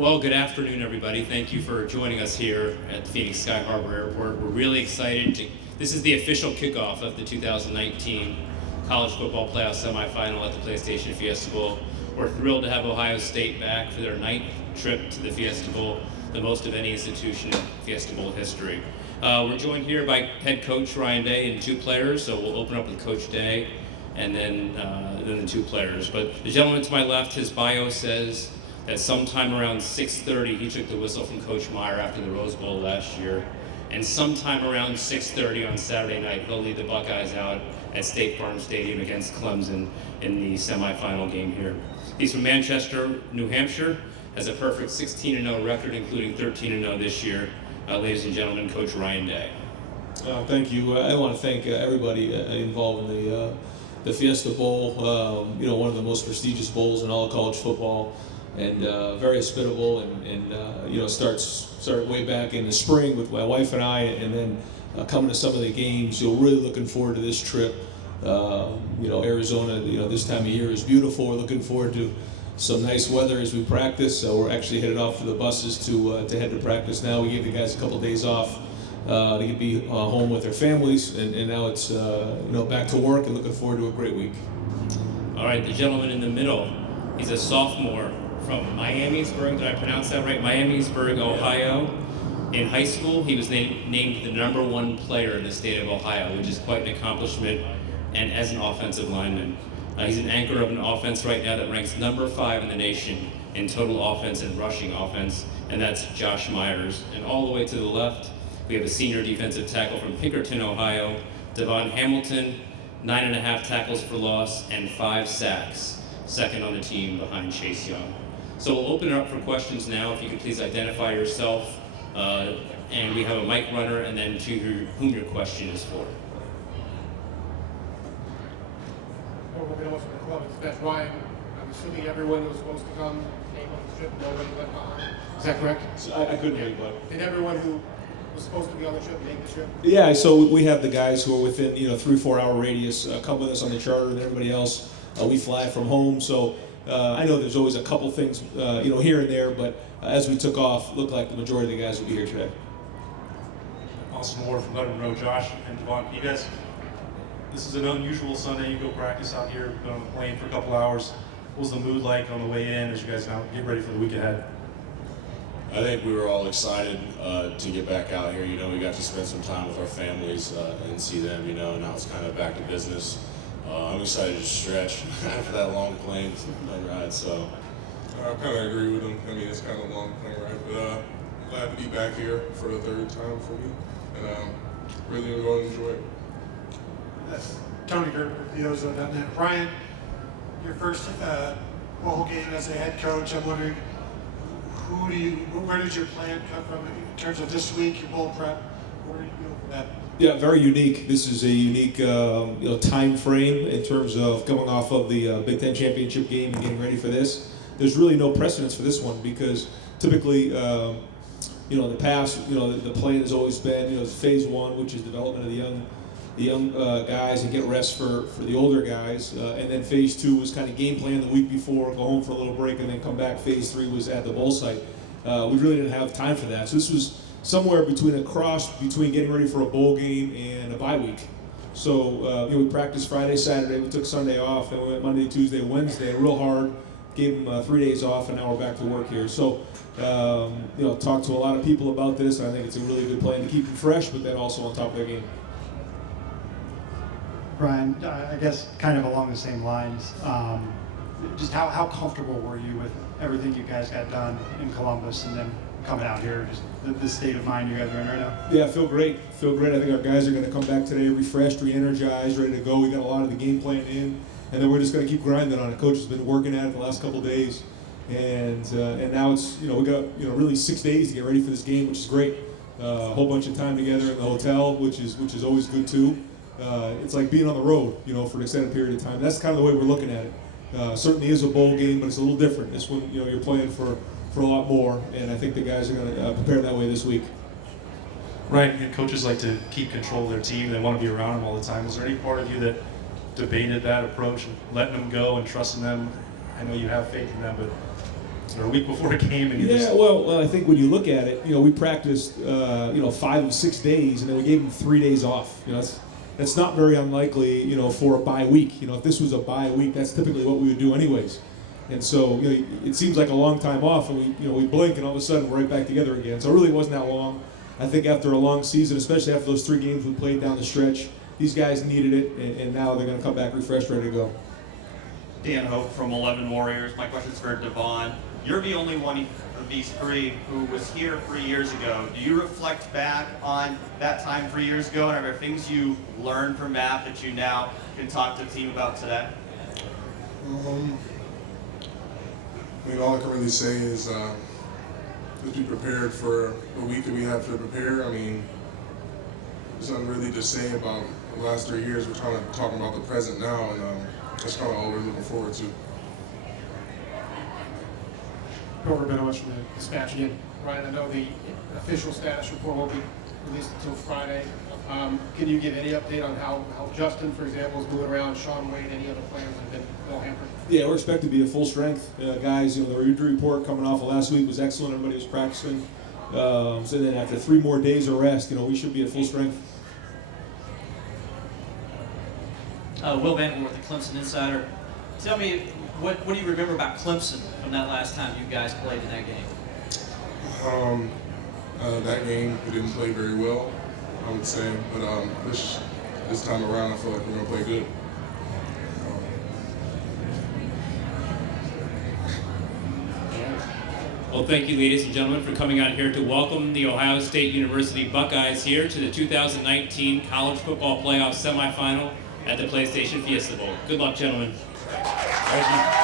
Well, good afternoon, everybody. Thank you for joining us here at Phoenix Sky Harbor Airport. We're really excited. This is the official kickoff of the 2019 College Football Playoff Semifinal at the PlayStation Fiesta Bowl. We're thrilled to have Ohio State back for their 9th trip to the Fiesta Bowl, the most of any institution in Fiesta Bowl history. We're joined here by head coach Ryan Day and 2 players, so we'll open up with Coach Day and then the 2 players. But the gentleman to my left, his bio says that sometime around 6:30 he took the whistle from Coach Meyer after the Rose Bowl last year, and sometime around 6:30 on Saturday night he'll lead the Buckeyes out at State Farm Stadium against Clemson in the semifinal game here. He's from Manchester, New Hampshire, has a perfect 16-0 record, including 13-0 this year. Ladies and gentlemen, Coach Ryan Day. Thank you. I want to thank everybody involved in the Fiesta Bowl. One of the most prestigious bowls in all of college football, and very hospitable. And started way back in the spring with my wife and I, and then coming to some of the games. Really looking forward to this trip. Arizona, this time of year is beautiful. We're looking forward to some nice weather as we practice. So we're actually headed off to the buses to head to practice now. We gave the guys a couple of days off to be home with their families, and now it's back to work and looking forward to a great week. All right, the gentleman in the middle, he's a sophomore from Miamisburg. Did I pronounce that right? Miamisburg, Ohio. In high school, he was named the #1 player in the state of Ohio, which is quite an accomplishment, and as an offensive lineman. He's an anchor of an offense right now that ranks #5 in the nation in total offense and rushing offense, and that's Josh Myers. And all the way to the left, we have a senior defensive tackle from Pinkerton, Ohio, DaVon Hamilton, 9.5 tackles for loss and 5 sacks, second on the team behind Chase Young. So we'll open it up for questions now. If you could please identify yourself, and we have a mic runner, and then to whom your question is for. That's Ryan. I'm assuming everyone who was supposed to come came on the trip, nobody went behind. Is that correct? I couldn't hear you, bud. Did everyone who was supposed to be on the trip make the trip? Yeah, so we have the guys who are within 3-4 hour radius come with us on the charter, and everybody else we fly from home. So I know there's always a couple things here and there, but as we took off, looked like the majority of the guys will be here today. Austin Moore from Letterman Row. Josh and DaVon, you guys, this is an unusual Sunday. You go practice out here, been on the plane for a couple hours. What was the mood like on the way in as you guys now get ready for the week ahead? I think we were all excited to get back out here. We got to spend some time with our families and see them, and now it's kind of back to business. I'm excited to stretch after that long plane ride, so. I kind of agree with him. I mean, it's kind of a long plane ride, but I'm glad to be back here for the 3rd time for me, and really going to enjoy it. That's Tony Gerber, Theozo.net. Ryan, your first bowl game as a head coach. I'm wondering, where did your plan come from in terms of this week, your bowl prep? Where did you go for that? Yeah, very unique. This is a unique time frame in terms of coming off of the Big Ten championship game and getting ready for this. There's really no precedence for this one because typically, in the past, the plan has always been, phase 1, which is development of the young guys and get rest for the older guys, and then phase 2 was kind of game plan the week before, go home for a little break, and then come back. Phase 3 was at the bowl site. We really didn't have time for that, so this was somewhere between a cross between getting ready for a bowl game and a bye week. So we practiced Friday, Saturday, we took Sunday off, then we went Monday, Tuesday, Wednesday, real hard. Gave them 3 days off, and now we're back to work here. So, talked to a lot of people about this, and I think it's a really good plan to keep them fresh, but then also on top of their game. Brian, I guess kind of along the same lines, just how comfortable were you with everything you guys got done in Columbus and then coming out here, just the state of mind you guys are in right now? Yeah, I feel great. I think our guys are going to come back today refreshed, re-energized, ready to go. We got a lot of the game plan in, and then we're just going to keep grinding on it. Coach has been working at it the last couple of days, and now it's we got really 6 days to get ready for this game, which is great. A whole bunch of time together in the hotel, which is always good too. It's like being on the road, for an extended period of time. That's kind of the way we're looking at it. Certainly is a bowl game, but it's a little different. This one, you're playing for a lot more, and I think the guys are going to prepare that way this week. Right, coaches like to keep control of their team. They want to be around them all the time. Was there any part of you that debated that approach, letting them go and trusting them? I know you have faith in them, but or a week before a game, and you Yeah, just well, I think when you look at it, we practiced, 5 of 6 days, and then we gave them 3 days off. That's not very unlikely, for a bye week. If this was a bye week, that's typically what we would do anyways. And so, it seems like a long time off, and we blink, and all of a sudden we're right back together again. So it really wasn't that long. I think after a long season, especially after those 3 games we played down the stretch, these guys needed it, and now they're going to come back refreshed, ready to go. Dan Hope from 11 Warriors. My question's for DaVon. You're the only one of these 3 who was here 3 years ago. Do you reflect back on that time 3 years ago, and are there things you learned from that that you now can talk to the team about today? All I can really say is just be prepared for the week that we have to prepare. There's nothing really to say about the last 3 years. We're trying to talk about the present now, and that's kind of all we're looking forward to. Over Benowitz from the Dispatch again. Ryan, I know the official status report won't be released until Friday. Can you give any update on how Justin, for example, is moving around, Sean Wade, any other players that have been well hampered? Yeah, we're expected to be at full strength. Guys, the injury report coming off of last week was excellent. Everybody was practicing. So then after 3 more days of rest, we should be at full strength. Will Van with the Clemson Insider. Tell me, what do you remember about Clemson from that last time you guys played in that game? That game, we didn't play very well, I would say. But this time around, I feel like we're going to play good. Well, thank you, ladies and gentlemen, for coming out here to welcome the Ohio State University Buckeyes here to the 2019 College Football Playoff Semifinal at the PlayStation Fiesta Bowl. Good luck, gentlemen. Thank you.